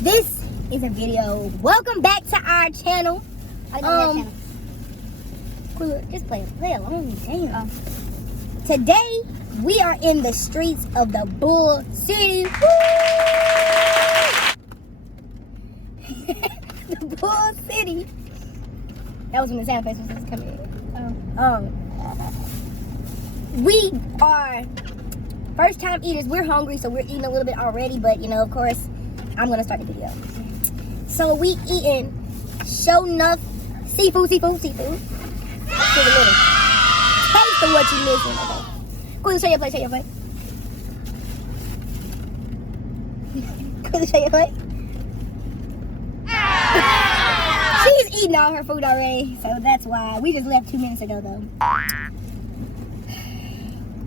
This is a video. Welcome back to our channel. Just play along. Damn. Today we are in the streets of the Bull City. The Bull City. That was when the sound effects was coming in. We are first time eaters. We're hungry, so we're eating a little bit already. But you know, of course, I'm gonna start the video. So we eating Nuff seafood. Give a little taste of what you missing. Okay. Cool. Show your plate. Cool. Show your plate. She's eating all her food already, so that's why. We just left 2 minutes ago, though.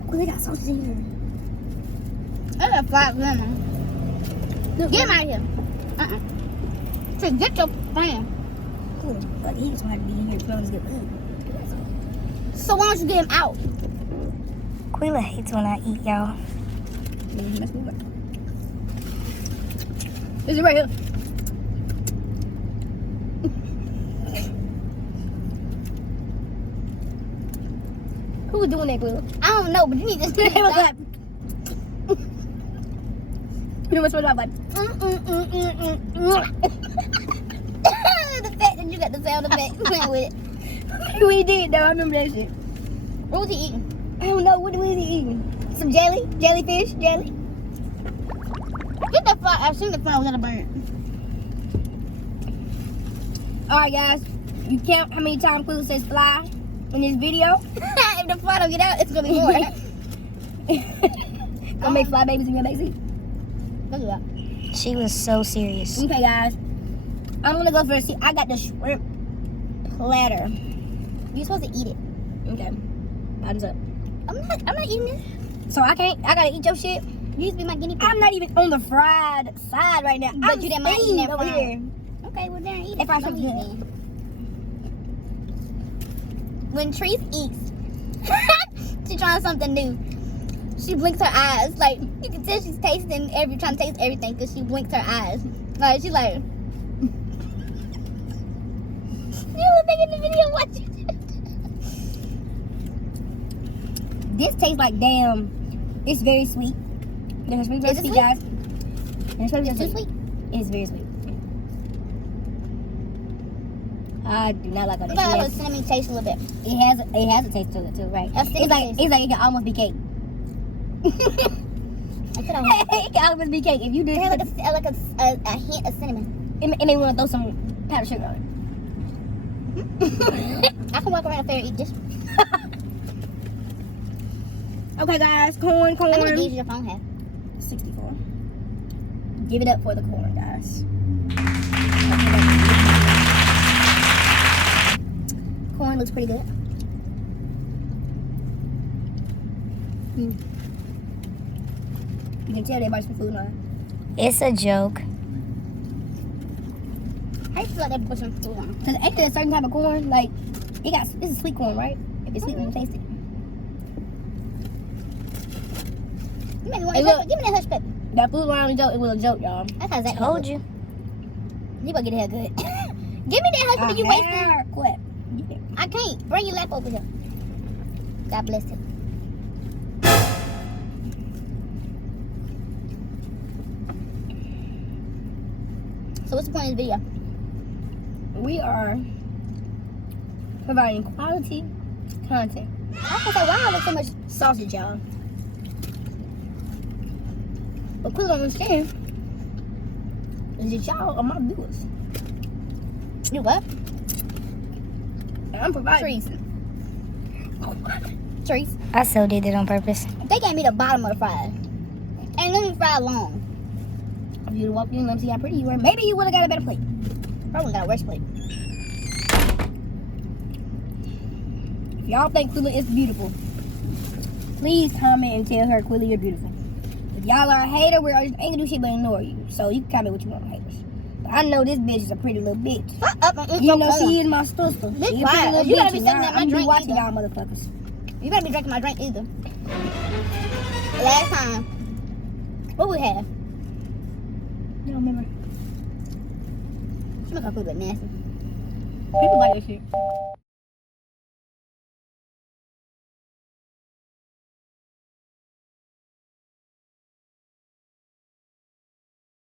Oh, they got sausage in here. That's a flat lemon. Get him out of here. So get your friend. Cool. But he just wanted to be in here as long as good food. So why don't you get him out? Quilla hates when I eat, y'all. This is right here. Who was doing that, Quilla? I don't know, but you need to stay What's like that? You know what's up, bud? the fact that you got the sound effect with it. We did, though. I remember that shit. What was he eating? I don't know. What was he eating? Some jelly? Jellyfish? Jelly? Get the fly. I've seen the fly without a burn. Alright, guys. You count how many times Quilla says fly in this video. If the fly don't get out, it's gonna be more. Gonna make fly babies in your backseat. Look at that. She was so serious. Okay, guys. I'm gonna go for I got the shrimp platter. You're supposed to eat it. Okay. Bottoms up. I'm not eating it. So I gotta eat your shit? You used to be my guinea pig. I'm not even on the fried side right now. But you didn't mind eating that over fried. here. Okay, well then eat it. If I Don't should eat it then. When Treese eats, she's trying something new. She blinks her eyes. Like, you can tell she's trying to taste everything because she blinks her eyes. Like, she's like, you look back in the video watching. This tastes like damn. It's very sweet. It's very Is it sweet, sweet? guys. It's very Is it sweet? It's very sweet. I do not like all It's that. like a cinnamon taste a little bit. It has a taste to it too, right? A cinnamon taste. It's like it can almost be cake. I put on It can almost be cake if you did. it has like a hint of cinnamon. It may want to throw some powdered sugar on it. I can walk around a fair and eat this. Okay, guys, corn. How many G's your phone have? 64. Give it up for the corn, guys. Corn looks pretty good. You can tell they bought some food on. It's a joke. How you feel like they put some food on? Cause ain't there a certain type of corn? Like this is sweet corn, right? If it's sweet, when you taste it. You make me want Hey, to look. give me that hush pepper. That food line was a joke. It was a joke, y'all. That's how Zach Told you. You better get it good. Give me that hush pepper. You wasting. Quit. I can't. Bring your lap over here. God bless it. So what's the point of this video? We are providing quality content. I was like, why are there so much? Sausage, y'all. But please understand is that y'all are my viewers. You what? And I'm providing. Trees. I so did it on purpose. They gave me the bottom of the fries. And let me fry long. If you'd walk in and see how pretty you were, maybe you would have got a better plate. Probably got a worse plate. If y'all think Quilla is beautiful, please comment and tell her, Quilla, you're beautiful. If y'all are a hater, we ain't gonna do shit but ignore you. So you can comment what you want on haters. But I know this bitch is a pretty little bitch. Shut up and eat You your know corn. she is my sister. This She a quiet. pretty little You gotta bitch, be and sucking at my I'm drink watching either. y'all motherfuckers. You better be drinking my drink either. Last time, what we have? You don't remember? smells like food, but nasty. People like that shit.